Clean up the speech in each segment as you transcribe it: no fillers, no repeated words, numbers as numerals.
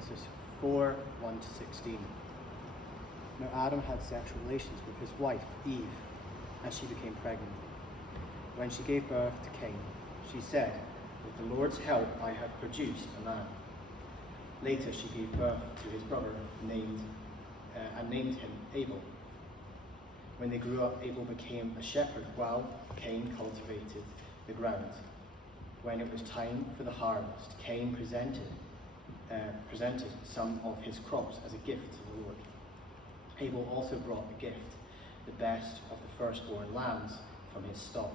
Genesis 4, 1-16. Now Adam had sexual relations with his wife, Eve, and she became pregnant. When she gave birth to Cain, she said, "With the Lord's help I have produced a man." Later she gave birth to his brother and named him Abel. When they grew up, Abel became a shepherd while Cain cultivated the ground. When it was time for the harvest, Cain presented some of his crops as a gift to the Lord. Abel also brought a gift, the best of the firstborn lambs from his flock.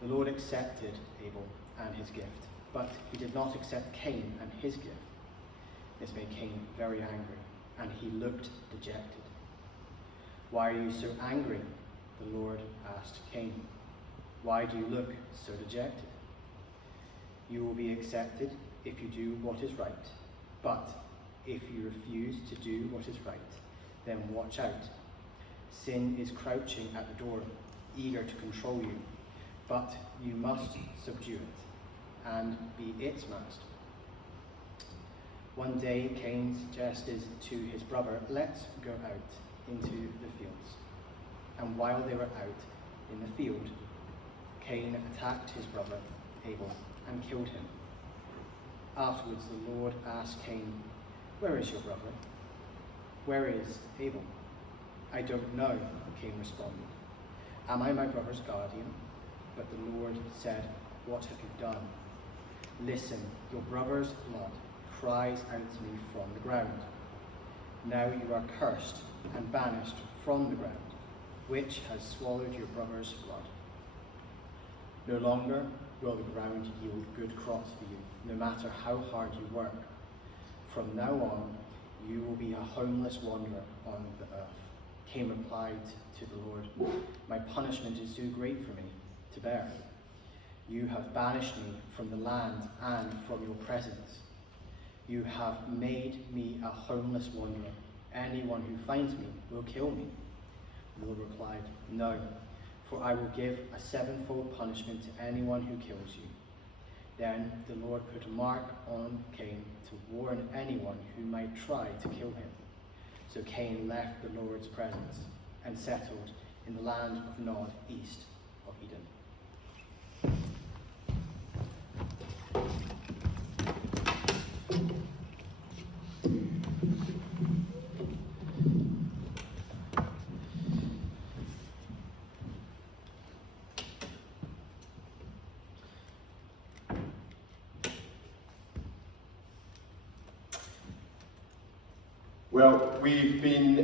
The Lord accepted Abel and his gift, but he did not accept Cain and his gift. This made Cain very angry, and he looked dejected. "Why are you so angry?" the Lord asked Cain. "Why do you look so dejected? You will be accepted if you do what is right, but if you refuse to do what is right, then watch out. Sin is crouching at the door, eager to control you, but you must subdue it and be its master." One day Cain suggested to his brother, "Let's go out into the fields." And while they were out in the field, Cain attacked his brother Abel and killed him. Afterwards the Lord asked Cain, "Where is your brother? Where is Abel?" "I don't know," Cain responded. "Am I my brother's guardian?" But the Lord said, "What have you done? Listen, your brother's blood cries out to me from the ground. Now you are cursed and banished from the ground, which has swallowed your brother's blood. No longer will the ground yield good crops for you, no matter how hard you work. From now on, you will be a homeless wanderer on the earth." Cain replied to the Lord, "My punishment is too great for me to bear. You have banished me from the land and from your presence. You have made me a homeless wanderer. Anyone who finds me will kill me." The Lord replied, "No, for I will give a sevenfold punishment to anyone who kills you." Then the Lord put a mark on Cain to warn anyone who might try to kill him. So Cain left the Lord's presence and settled in the land of Nod, east of Eden. Well, we've been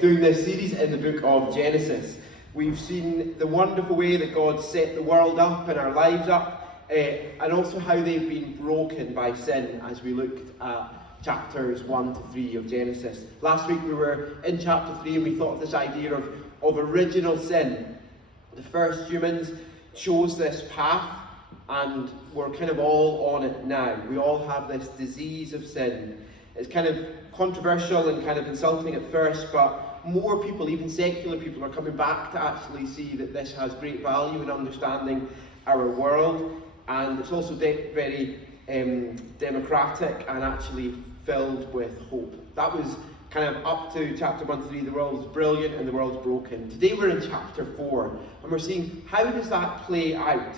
doing this series in the book of Genesis. We've seen the wonderful way that God set the world up and our lives up, and also how they've been broken by sin as we looked at chapters 1 to 3 of Genesis. Last week we were in chapter 3 and we thought of this idea of original sin. The first humans chose this path and we're kind of all on it now. We all have this disease of sin. It's kind of controversial and kind of insulting at first, but more people, even secular people, are coming back to actually see that this has great value in understanding our world, and it's also very democratic and actually filled with hope. That was kind of up to chapter 1 to 3, the world's brilliant and the world's broken. Today we're in chapter 4, and we're seeing how does that play out?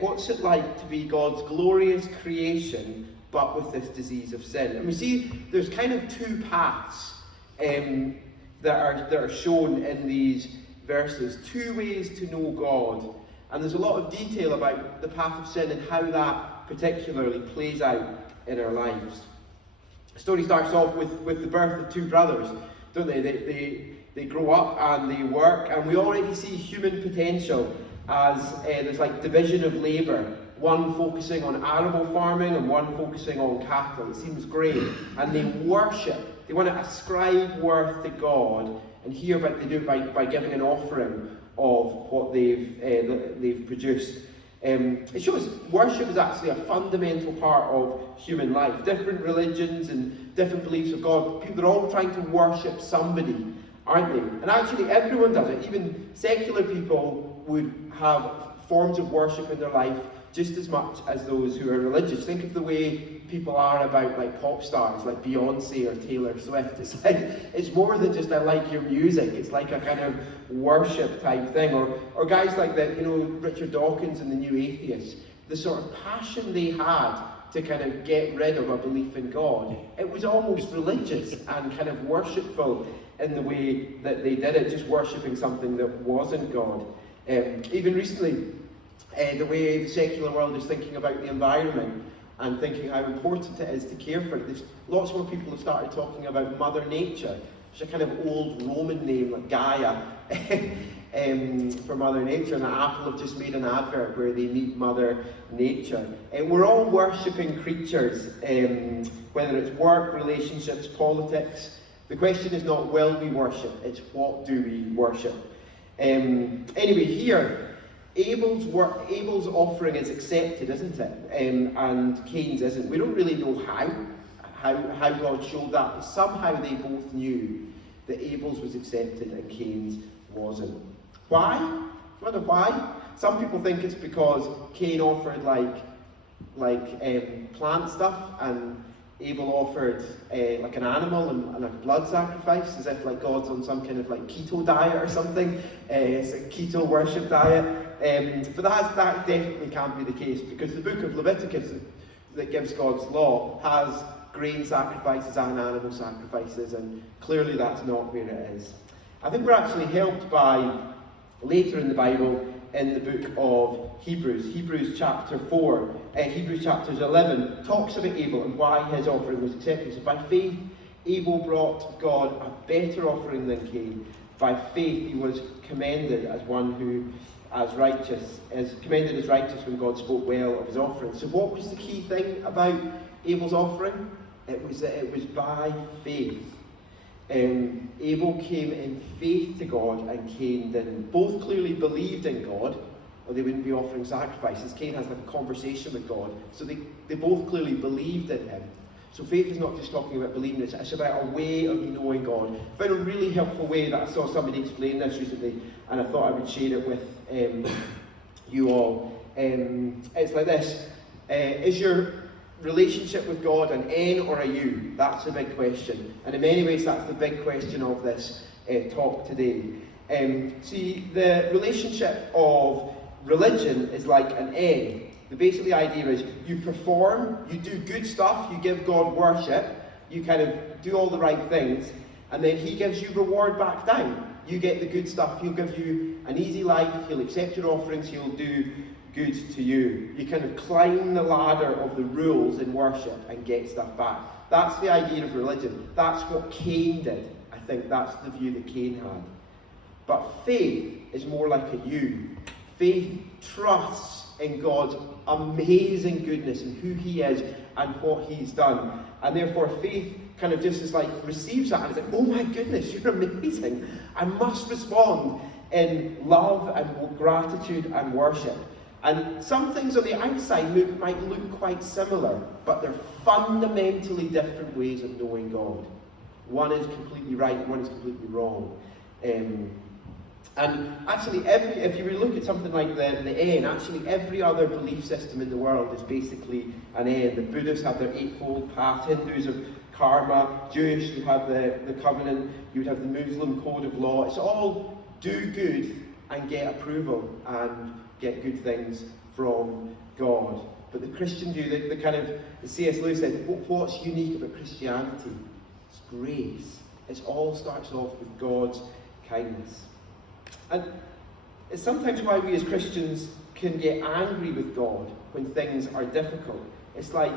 What's it like to be God's glorious creation, but with this disease of sin? And we see there's kind of two paths that are shown in these verses. Two ways to know God. And there's a lot of detail about the path of sin and how that particularly plays out in our lives. The story starts off with the birth of two brothers, don't they? They grow up and they work, and we already see human potential as there's like division of labour. One focusing on animal farming and one focusing on cattle. It seems great. And they worship. They want to ascribe worth to God. And here they do it by giving an offering of what they've produced. It shows worship is actually a fundamental part of human life. Different religions and different beliefs of God. People are all trying to worship somebody, aren't they? And actually everyone does it. Even secular people would have forms of worship in their life just as much as those who are religious. Think of the way people are about like pop stars like Beyonce or Taylor Swift. It's like, it's more than just I like your music. It's like a kind of worship type thing. Or guys like that, you know, Richard Dawkins and the New Atheists, the sort of passion they had to kind of get rid of a belief in God. It was almost religious and kind of worshipful in the way that they did it, just worshipping something that wasn't God. Even recently, the way the secular world is thinking about the environment and thinking how important it is to care for it. There's lots more people have started talking about Mother Nature, which is a kind of old Roman name like Gaia for Mother Nature, and Apple have just made an advert where they meet Mother Nature. And we're all worshipping creatures, whether it's work, relationships, politics. The question is not will we worship, it's what do we worship. Anyway, here, Abel's offering is accepted, isn't it? And Cain's isn't. We don't really know how God showed that, but somehow they both knew that Abel's was accepted and Cain's wasn't. Why? I wonder why. Some people think it's because Cain offered plant stuff and Abel offered like an animal and a blood sacrifice, as if like God's on some kind of like keto diet or something. It's a keto worship diet. But that definitely can't be the case, because the book of Leviticus that gives God's law has grain sacrifices and animal sacrifices, and clearly that's not where it is. I think we're actually helped by, later in the Bible, in the book of Hebrews chapter 4, Hebrews chapters 11, talks about Abel and why his offering was accepted. So by faith, Abel brought God a better offering than Cain. By faith, he was commended as one who, commended as righteous when God spoke well of his offering. So what was the key thing about Abel's offering? It was that it was by faith. Abel came in faith to God and Cain didn't. Both clearly believed in God, or they wouldn't be offering sacrifices. Cain has like a conversation with God, so they both clearly believed in him. So faith is not just talking about believing, it's about a way of knowing God. I found a really helpful way that I saw somebody explain this recently, and I thought I would share it with you all. It's like this. Is your relationship with God an N or a U? That's the big question. And in many ways, that's the big question of this talk today. See, the relationship of religion is like an N. The basic idea is you perform, you do good stuff, you give God worship, you kind of do all the right things, and then he gives you reward back down. You get the good stuff, he'll give you an easy life, he'll accept your offerings, he'll do good to you. You kind of climb the ladder of the rules in worship and get stuff back. That's the idea of religion. That's what Cain did. I think that's the view that Cain had. But faith is more like a U. Faith trusts in God's amazing goodness and who he is and what he's done. And therefore faith kind of just is like receives that and it's like, oh my goodness, you're amazing. I must respond in love and gratitude and worship. And some things on the outside might look quite similar, but they're fundamentally different ways of knowing God. One is completely right, one is completely wrong. And actually, if you look at something like the N, actually every other belief system in the world is basically an N. The Buddhists have their eightfold path, Hindus have karma, Jewish would have the covenant, you would have the Muslim code of law. It's all do good and get approval and get good things from God. But the Christian view, the kind of, the C.S. Lewis said, what's unique about Christianity? It's grace. It all starts off with God's kindness. And it's sometimes why we as Christians can get angry with God when things are difficult. It's like,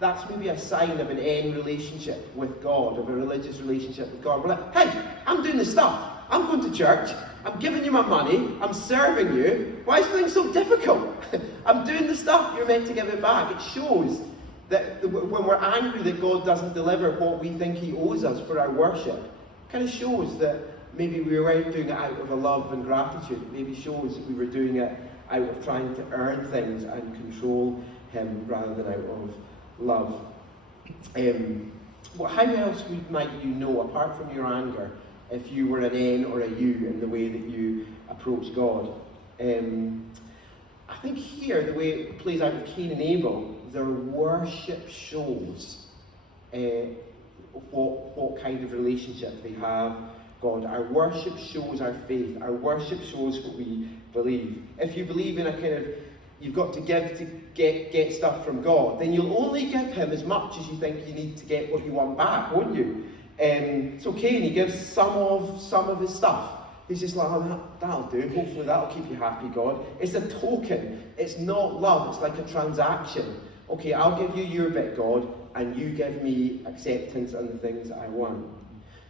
that's maybe a sign of an end relationship with God, of a religious relationship with God. We're like, hey, I'm doing the stuff. I'm going to church. I'm giving you my money. I'm serving you. Why is things so difficult? I'm doing the stuff. You're meant to give it back. It shows that when we're angry that God doesn't deliver what we think he owes us for our worship, it kind of shows that maybe we weren't doing it out of a love and gratitude. It maybe shows that we were doing it out of trying to earn things and control him rather than out of love. How else might you know, apart from your anger, if you were an N or a U in the way that you approach God? I think here, the way it plays out with Cain and Abel, their worship shows what kind of relationship they have God. Our worship shows our faith. Our worship shows what we believe. If you believe in a kind of, you've got to give to get stuff from God, then you'll only give him as much as you think you need to get what you want back, won't you? So Cain, he gives some of his stuff. He's just like, oh, that'll do. Hopefully that'll keep you happy, God. It's a token. It's not love. It's like a transaction. Okay, I'll give you your bit, God, and you give me acceptance and the things I want.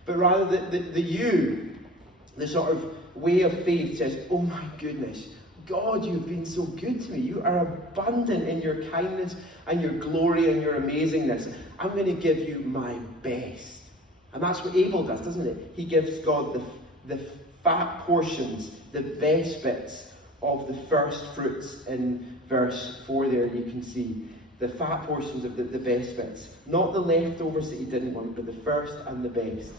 But rather, the sort of way of faith says, oh my goodness, God, you've been so good to me. You are abundant in your kindness and your glory and your amazingness. I'm going to give you my best. And that's what Abel does, doesn't it? He gives God the fat portions, the best bits of the first fruits in verse 4 there, you can see. The fat portions of the best bits. Not the leftovers that he didn't want, but the first and the best.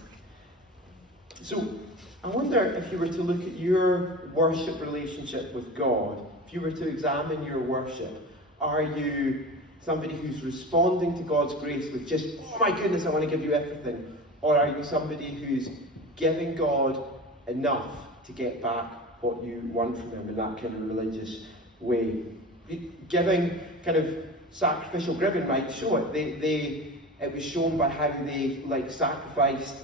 So, I wonder if you were to look at your worship relationship with God, if you were to examine your worship, are you somebody who's responding to God's grace with just, oh my goodness, I want to give you everything? Or are you somebody who's giving God enough to get back what you want from him in that kind of religious way? Giving, kind of sacrificial giving might show it. It was shown by how they sacrificed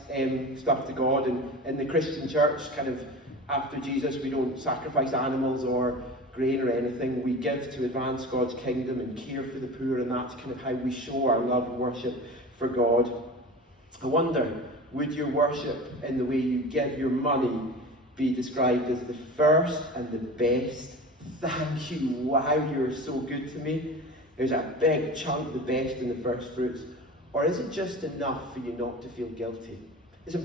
stuff to God, and in the Christian church, kind of after Jesus, we don't sacrifice animals or grain or anything. We give to advance God's kingdom and care for the poor, and that's kind of how we show our love and worship for God. I wonder, would your worship in the way you give your money be described as the first and the best? Thank you, wow, you're so good to me. There's a big chunk, the best in the first fruits. Or is it just enough for you not to feel guilty? It's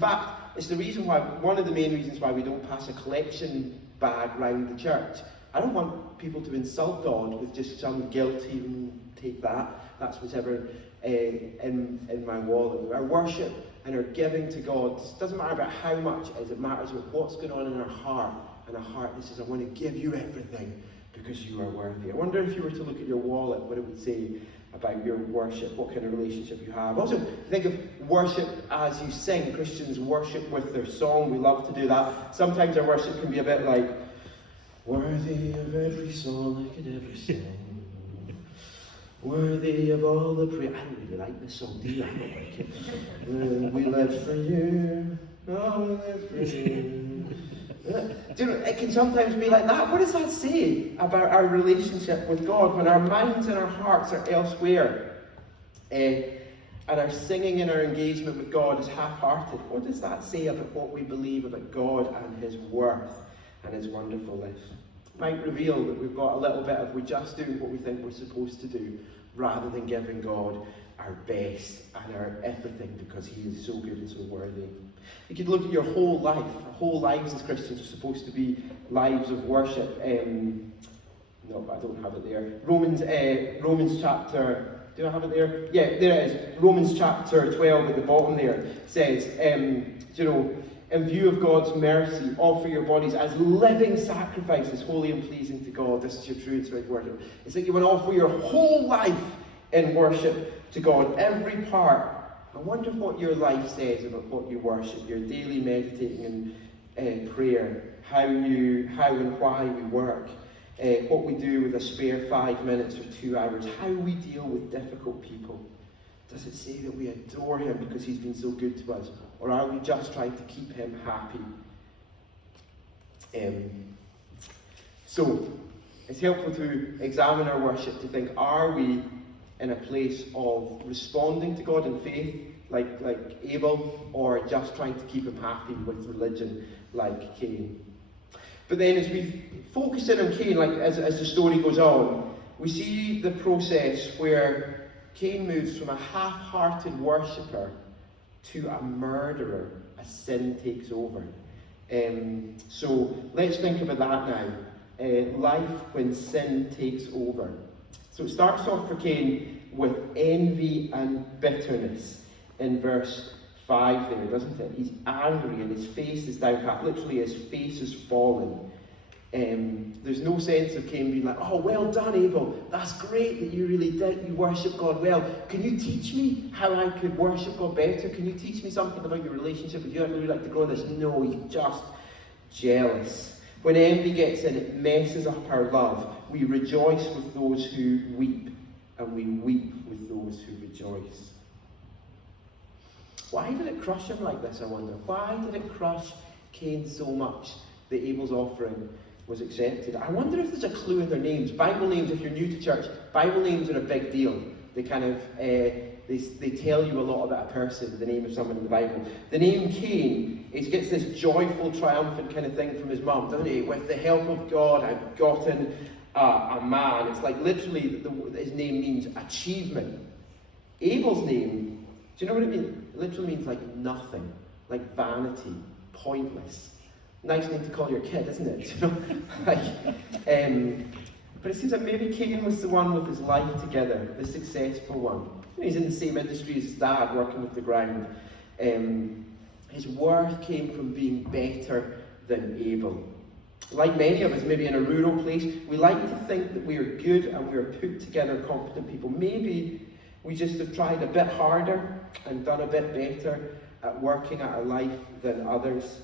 the reason why, one of the main reasons why we don't pass a collection bag round the church. I don't want people to insult God with just some guilty, take that, that's whatever in my wallet. Our worship and our giving to God, it doesn't matter about how much it is, it matters about what's going on in our heart. And a heart that says, I want to give you everything because you are worthy. I wonder if you were to look at your wallet, what it would say about your worship, what kind of relationship you have. Also, think of worship as you sing. Christians worship with their song. We love to do that. Sometimes our worship can be a bit like, worthy of every song I could ever sing. Worthy of all the praise. I don't really like this song, do you? I don't like it. We live for you. Oh, we live for you. Do you know, it can sometimes be like that. What does that say about our relationship with God when our minds and our hearts are elsewhere? And our singing and our engagement with God is half-hearted. What does that say about what we believe about God and his worth and his wonderfulness? It might reveal that we've got a little bit of we're just doing what we think we're supposed to do rather than giving God our best and our everything because he is so good and so worthy. You could look at your whole life. Our whole lives as Christians are supposed to be lives of worship. No, I don't have it there. Romans chapter, do I have it there? Yeah, there it is. Romans chapter 12 at the bottom there says, in view of God's mercy, offer your bodies as living sacrifices, holy and pleasing to God. This is your true and spirit worship. It's like you want to offer your whole life in worship to God, every part. I wonder what your life says about what you worship, your daily meditating and prayer, how and why we work, what we do with a spare 5 minutes or 2 hours, how we deal with difficult people. Does it say that we adore him because he's been so good to us? Or are we just trying to keep him happy? So, it's helpful to examine our worship, to think, are we in a place of responding to God in faith, like Abel, or just trying to keep him happy with religion, like Cain? But then as we focus in on Cain, as the story goes on, we see the process where Cain moves from a half-hearted worshipper to a murderer as sin takes over. So let's think about that now. Life when sin takes over. So it starts off for Cain with envy and bitterness in verse 5 there, doesn't it? He's angry and his face is downcast. Literally, his face is fallen. There's no sense of Cain being like, oh, well done, Abel. That's great that you really did. You worship God well. Can you teach me how I could worship God better? Can you teach me something about your relationship with you? I'd really like to grow in this. No, he's just jealous. When envy gets in, it messes up our love. We rejoice with those who weep, and we weep with those who rejoice. Why did it crush him like this, I wonder? Why did it crush Cain so much that Abel's offering was accepted? I wonder if there's a clue in their names. Bible names, if you're new to church, Bible names are a big deal. They kind of, they tell you a lot about a person, the name of someone in the Bible. The name Cain, he gets this joyful, triumphant kind of thing from his mum, doesn't he? With the help of God, I've gotten a man. It's like literally, his name means achievement. Abel's name, do you know what it means? It literally means like nothing, like vanity, pointless. Nice name to call your kid, isn't it? You know, but it seems like maybe Cain was the one with his life together, the successful one. He's in the same industry as his dad, working with the ground. His worth came from being better than Abel. Like many of us, maybe in a rural place, we like to think that we are good and we are put together, competent people. Maybe we just have tried a bit harder and done a bit better at working at our life than others.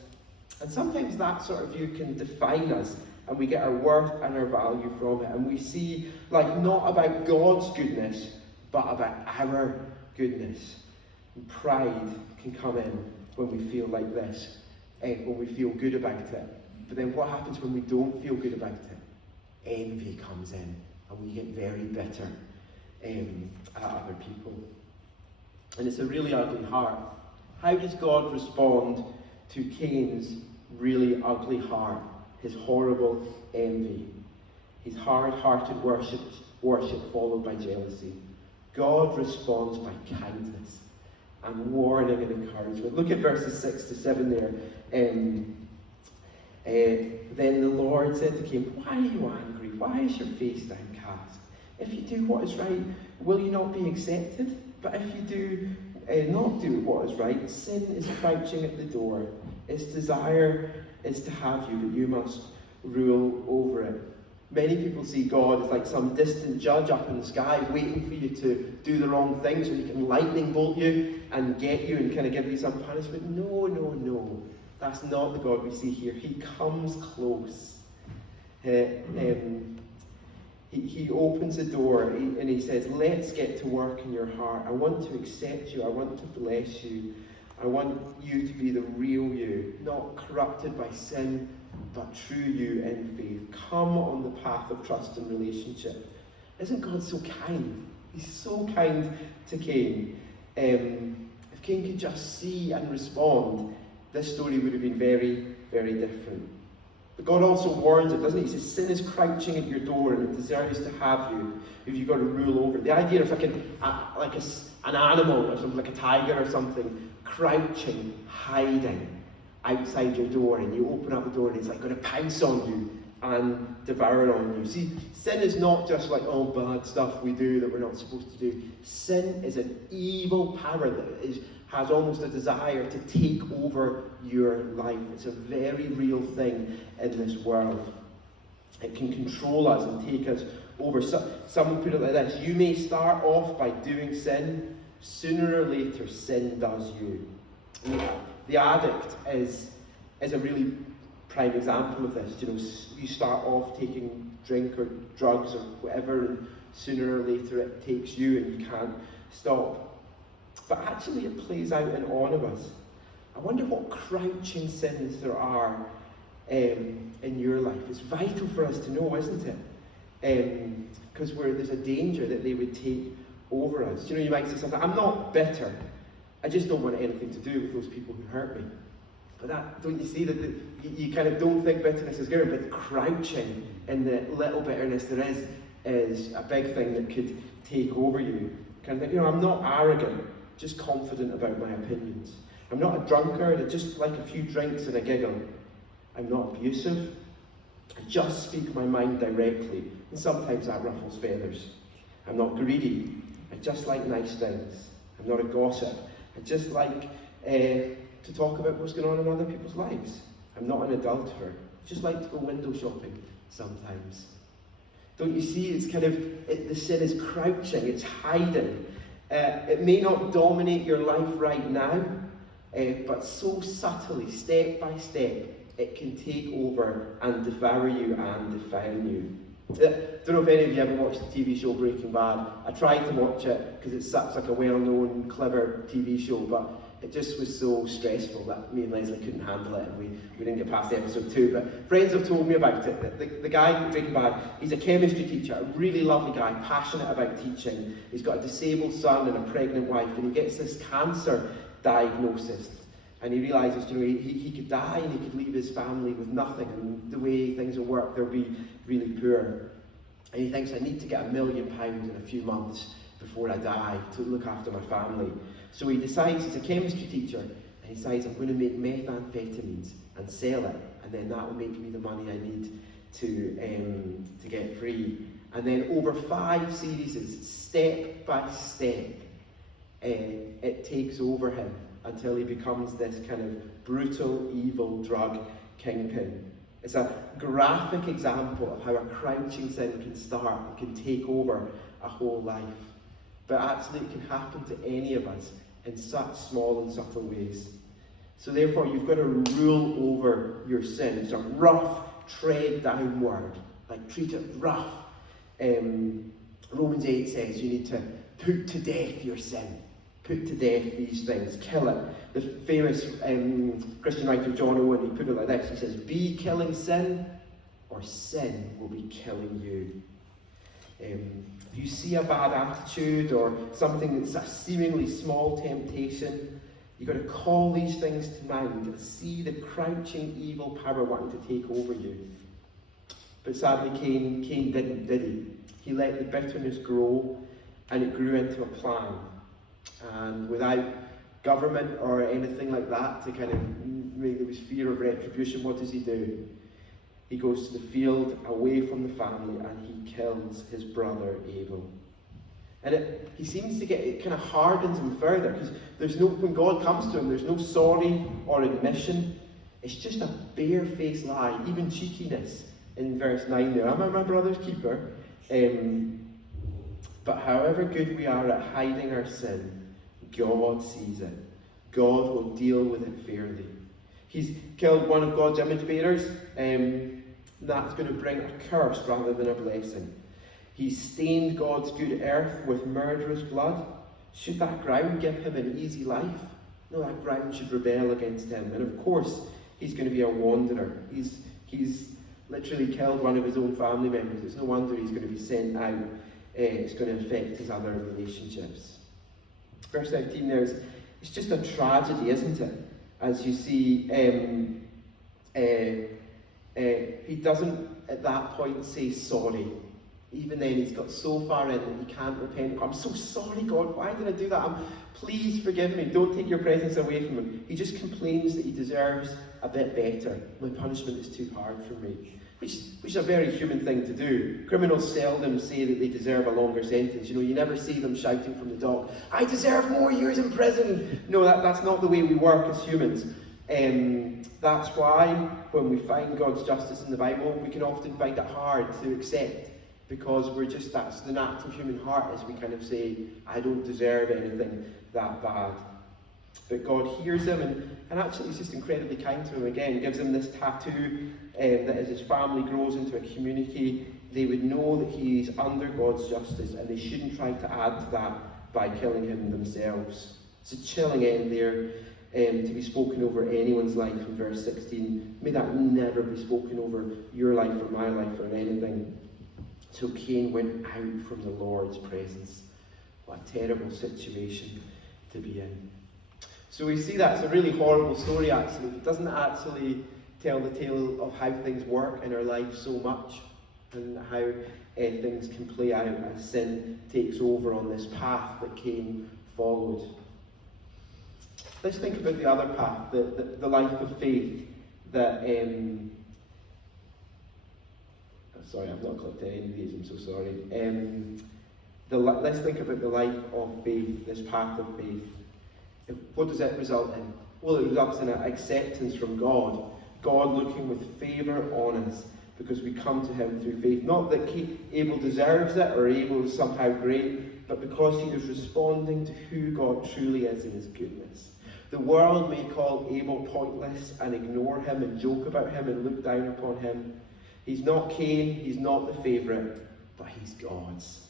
And sometimes that sort of view can define us, and we get our worth and our value from it. And we see, like, not about God's goodness, but about our goodness. And pride can come in when we feel like this, when we feel good about it. But then what happens when we don't feel good about it? Envy comes in, and we get very bitter at other people. And it's a really ugly heart. How does God respond to Cain's really ugly heart, his horrible envy, his hard-hearted worship followed by jealousy? God responds by kindness and warning and encouragement. Look at verses 6 to 7 there. Then the Lord said to Cain, why are you angry? Why is your face downcast? If you do what is right, will you not be accepted? But if you do not do what is right, sin is crouching at the door. Its desire is to have you, but you must rule over it. Many people see God as like some distant judge up in the sky, waiting for you to do the wrong thing so he can lightning bolt you and get you and kind of give you some punishment. No, no, no. That's not the God we see here. He comes close. He opens the door and he says, let's get to work in your heart. I want to accept you. I want to bless you. I want you to be the real you, not corrupted by sin, but true you in faith. Come on the path of trust and relationship. Isn't God so kind? He's so kind to Cain. If Cain could just see and respond, this story would have been very, very different. But God also warns it, doesn't he? He says, sin is crouching at your door and it desires to have you if you've got to rule over it. The idea of an animal or something, like a tiger or something, crouching, hiding outside your door, and you open up the door and it's like going to pounce on you and devour on you. See, sin is not just like, oh, bad stuff we do that we're not supposed to do. Sin is an evil power that has almost a desire to take over your life. It's a very real thing in this world. It can control us and take us over. Someone put it like this: you may start off by doing sin, sooner or later sin does you. The addict is a really prime example of this. You know, you start off taking drink or drugs or whatever, and sooner or later it takes you and you can't stop. But actually it plays out in all of us. I wonder what crouching sins there are in your life. It's vital for us to know, isn't it? Because there's a danger that they would take over us. You know, you might say something, I'm not bitter. I just don't want anything to do with those people who hurt me. But don't you see that you kind of don't think bitterness is good, but crouching in the little bitterness there is a big thing that could take over you. Kind of think, you know, I'm not arrogant, just confident about my opinions. I'm not a drunkard, I just like a few drinks and a giggle. I'm not abusive, I just speak my mind directly, and sometimes that ruffles feathers. I'm not greedy, I just like nice things. I'm not a gossip, I just like to talk about what's going on in other people's lives. I'm not an adulterer, just like to go window shopping sometimes. Don't you see? It's kind of, the sin is crouching, it's hiding. It may not dominate your life right now, but so subtly, step by step, it can take over and devour you and define you. I don't know if any of you ever watched the TV show Breaking Bad. I tried to watch it because it's such like a well-known, clever TV show, but it just was so stressful that me and Leslie couldn't handle it, and we didn't get past episode 2. But friends have told me about it. The guy in Breaking Bad, he's a chemistry teacher, a really lovely guy, passionate about teaching. He's got a disabled son and a pregnant wife, and he gets this cancer diagnosis. And he realises, he could die and he could leave his family with nothing, and the way things will work, they'll be really poor. And he thinks, I need to get £1 million in a few months before I die to look after my family. So he decides, he's a chemistry teacher, and he decides, I'm going to make methamphetamines and sell it, and then that will make me the money I need to get free. And then over 5 series, step by step, it takes over him until he becomes this kind of brutal, evil drug kingpin. It's a graphic example of how a crouching sin can start and can take over a whole life. But actually it can happen to any of us in such small and subtle ways. So therefore you've got to rule over your sin. It's a rough tread downward, like treat it rough. Romans 8 says you need to put to death your sin. Put to death these things, kill it. The famous Christian writer John Owen, he put it like this, he says, be killing sin, or sin will be killing you. If you see a bad attitude or something that's a seemingly small temptation, you've got to call these things to mind and see the crouching evil power wanting to take over you. But sadly Cain didn't, did he? He let the bitterness grow, and it grew into a plan. And without government or anything like that to kind of make there was fear of retribution, what does he do? He goes to the field away from the family and he kills his brother Abel. And he seems to get, it kind of hardens him further, because when God comes to him, there's no sorry or admission. It's just a barefaced lie, even cheekiness in verse 9 there. I'm my brother's keeper. But however good we are at hiding our sin, God sees it. God will deal with it fairly. He's killed one of God's image bearers, and that's going to bring a curse rather than a blessing. He's stained God's good earth with murderous blood. Should that ground give him an easy life? No, that ground should rebel against him. And of course, he's going to be a wanderer. He's literally killed one of his own family members. It's no wonder he's going to be sent out. It's going to affect his other relationships. Verse 13 there it's just a tragedy, isn't it? As you see, he doesn't at that point say sorry. Even then, he's got so far in that he can't repent. I'm so sorry, God, why did I do that? Please forgive me. Don't take your presence away from him. He just complains that he deserves a bit better. My punishment is too hard for me. Which is a very human thing to do. Criminals seldom say that they deserve a longer sentence. You never see them shouting from the dock, I deserve more years in prison. No, that's not the way we work as humans. That's why when we find God's justice in the Bible, we can often find it hard to accept, because that's the natural human heart, as we kind of say, I don't deserve anything that bad. But God hears him, and actually he's just incredibly kind to him again. Gives him this tattoo that as his family grows into a community, they would know that he's under God's justice, and they shouldn't try to add to that by killing him themselves. It's a chilling end there to be spoken over anyone's life in verse 16. May that never be spoken over your life or my life or anything. So Cain went out from the Lord's presence. What a terrible situation to be in. So we see that's a really horrible story, actually. It doesn't actually tell the tale of how things work in our life so much, and how things can play out as sin takes over on this path that Cain followed. Let's think about the other path, the life of faith that... sorry, I've not clicked any of these, I'm so sorry. Let's think about the life of faith, this path of faith. What does it result in? Well, it results in an acceptance from God. God looking with favour on us because we come to him through faith. Not that Abel deserves it or Abel is somehow great, but because he is responding to who God truly is in his goodness. The world may call Abel pointless and ignore him and joke about him and look down upon him. He's not Cain, he's not the favourite, but he's God's.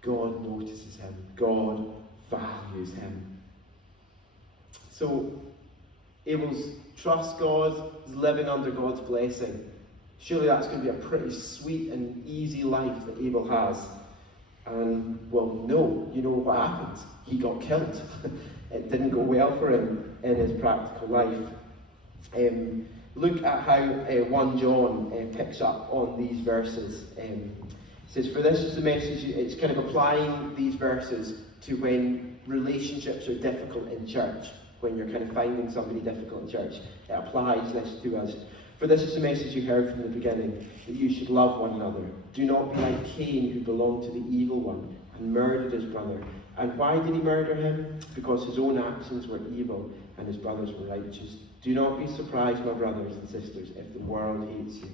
God notices him. God values him. So, Abel's trust God, is living under God's blessing. Surely that's going to be a pretty sweet and easy life that Abel has. And, well, no. You know what happened? He got killed. It didn't go well for him in his practical life. Look at how 1 John picks up on these verses. It says, for this is the message, it's kind of applying these verses to when relationships are difficult in church, when you're kind of finding somebody difficult in church. It applies this to us. For this is the message you heard from the beginning, that you should love one another. Do not be like Cain, who belonged to the evil one and murdered his brother. And why did he murder him? Because his own actions were evil and his brothers were righteous. Do not be surprised, my brothers and sisters, if the world hates you.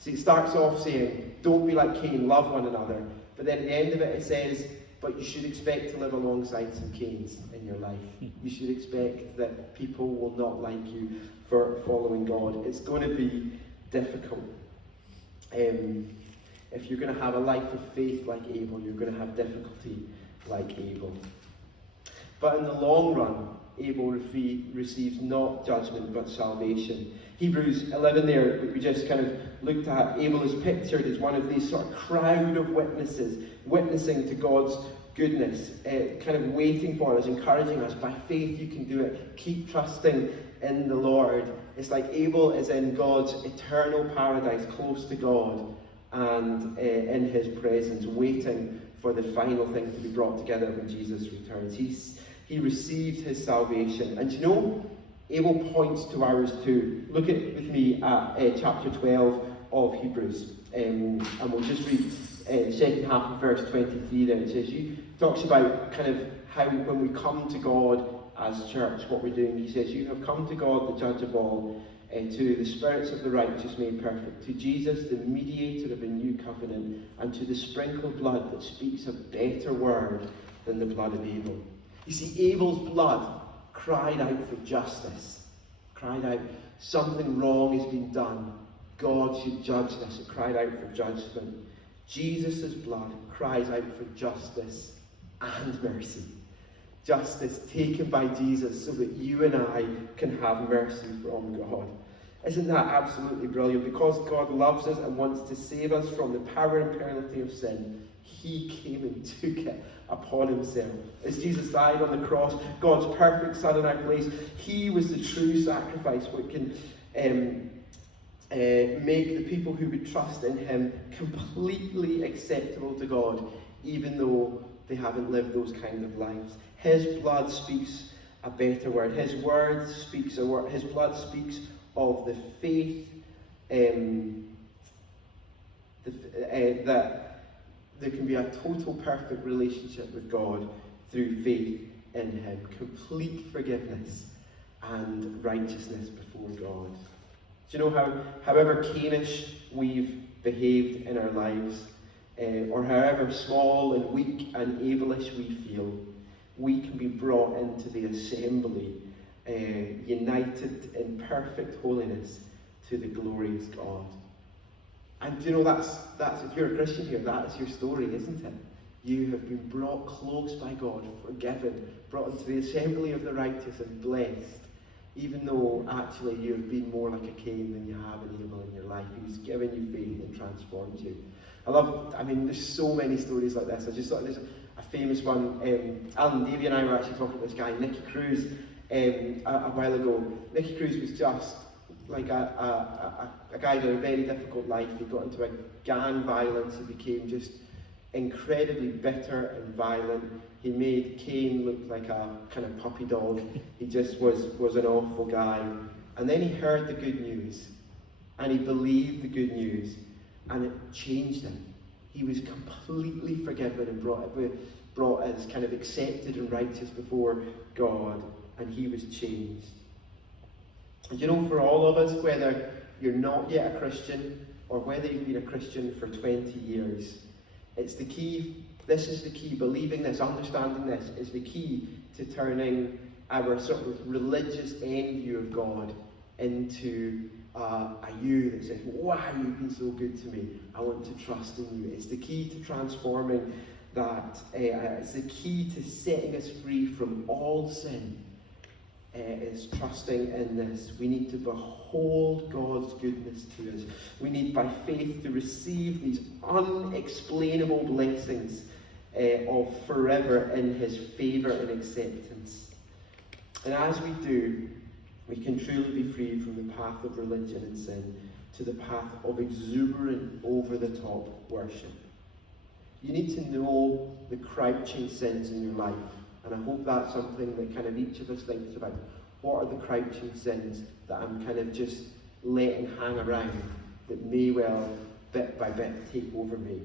See, it starts off saying, don't be like Cain, love one another. But then at the end of it, it says, but you should expect to live alongside some Cains in your life. You should expect that people will not like you for following God. It's going to be difficult. If you're going to have a life of faith like Abel, you're going to have difficulty like Abel. But in the long run, Abel receives not judgment but salvation. Hebrews 11 there, we just kind of looked at, Abel is pictured as one of these sort of crowd of witnesses, witnessing to God's goodness, kind of waiting for us, encouraging us, by faith you can do it, keep trusting in the Lord. It's like Abel is in God's eternal paradise, close to God, and in his presence, waiting for the final thing to be brought together when Jesus returns. He received his salvation. And you know, Abel points to ours too. Look with me at chapter 12 of Hebrews. And we'll just read the second half of verse 23 there. It says, talks about kind of how when we come to God as church, what we're doing. He says, you have come to God, the judge of all, to the spirits of the righteous made perfect, to Jesus, the mediator of a new covenant, and to the sprinkled blood that speaks a better word than the blood of Abel. You see, Abel's blood cried out for justice, cried out something wrong has been done. God should judge this. It cried out for judgment. Jesus' blood cries out for justice and mercy. Justice taken by Jesus so that you and I can have mercy from God. Isn't that absolutely brilliant? Because God loves us and wants to save us from the power and penalty of sin, he came and took it upon himself. As Jesus died on the cross, God's perfect Son in our place, he was the true sacrifice which can make the people who would trust in him completely acceptable to God, even though they haven't lived those kind of lives. His blood speaks a better word. His word speaks a word. His blood speaks of the faith that there can be a total perfect relationship with God through faith in him. Complete forgiveness and righteousness before God. Do you know how, however Cainish we've behaved in our lives, or however small and weak and ableish we feel, we can be brought into the assembly, united in perfect holiness to the glorious God. And you know, that's if you're a Christian here, that is your story, isn't it? You have been brought close by God, forgiven, brought into the assembly of the righteous and blessed, even though actually you have been more like a Cain than you have an Abel in your life. He's given you faith and transformed you. There's so many stories like this. I just thought there's a famous one. Alan Davey and I were actually talking about this guy, Nicky Cruz, a while ago. Nicky Cruz was just like a guy with a very difficult life. He got into a gang violence. He became just incredibly bitter and violent. He made Cain look like a kind of puppy dog. He just was an awful guy. And then he heard the good news, and he believed the good news, and it changed him. He was completely forgiven and brought as kind of accepted and righteous before God, and he was changed. And you know, for all of us, whether you're not yet a Christian or whether you've been a Christian for 20 years, it's the key. This is the key. Believing this, understanding this, is the key to turning our sort of religious end view of God into a you that says, wow, you've been so good to me. I want to trust in you. It's the key to transforming that. It's the key to setting us free from all sin. Is trusting in this. We need to behold God's goodness to us. We need by faith to receive these unexplainable blessings of forever in his favour and acceptance. And as we do, we can truly be freed from the path of religion and sin to the path of exuberant, over-the-top worship. You need to know the crouching sins in your life. And I hope that's something that kind of each of us thinks about. What are the crouching sins that I'm kind of just letting hang around that may well, bit by bit, take over me?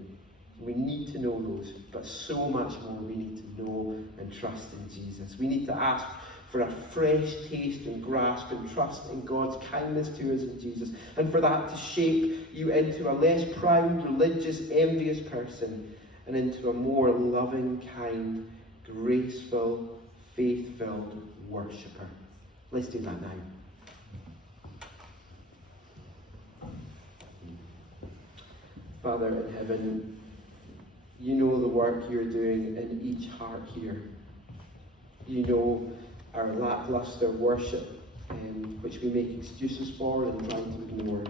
We need to know those, but so much more we need to know and trust in Jesus. We need to ask for a fresh taste and grasp and trust in God's kindness to us in Jesus, and for that to shape you into a less proud, religious, envious person, and into a more loving, kind, graceful, faith-filled worshipper. Let's do that now. Father in heaven, you know the work you're doing in each heart here. You know our lackluster worship, which we make excuses for and try to ignore.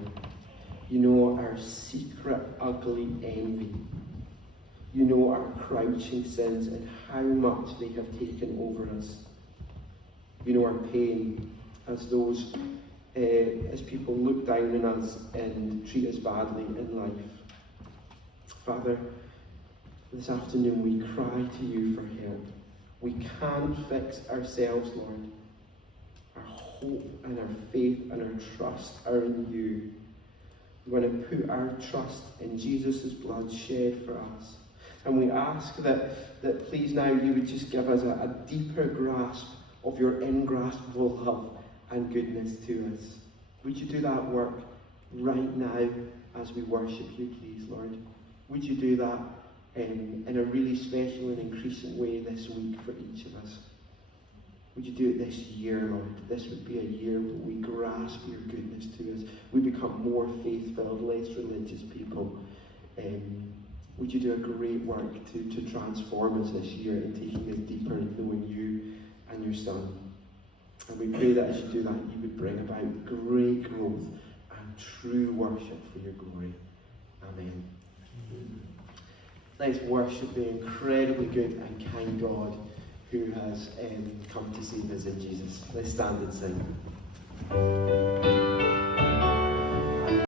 You know our secret, ugly envy. You know our crouching sins and how much they have taken over us. You know our pain as those, as people look down on us and treat us badly in life. Father, this afternoon we cry to you for help. We can't fix ourselves, Lord. Our hope and our faith and our trust are in you. We want to put our trust in Jesus' blood shed for us. And we ask that please now you would just give us a deeper grasp of your ingraspable love and goodness to us. Would you do that work right now as we worship you, please, Lord? Would you do that in a really special and increasing way this week for each of us? Would you do it this year, Lord? This would be a year where we grasp your goodness to us. We become more faith-filled, less religious people. Would you do a great work to transform us this year and taking us deeper in knowing you and your Son? And we pray that as you do that, you would bring about great growth and true worship for your glory. Amen. Let's worship the incredibly good and kind God who has come to save us in Jesus. Let's stand and sing.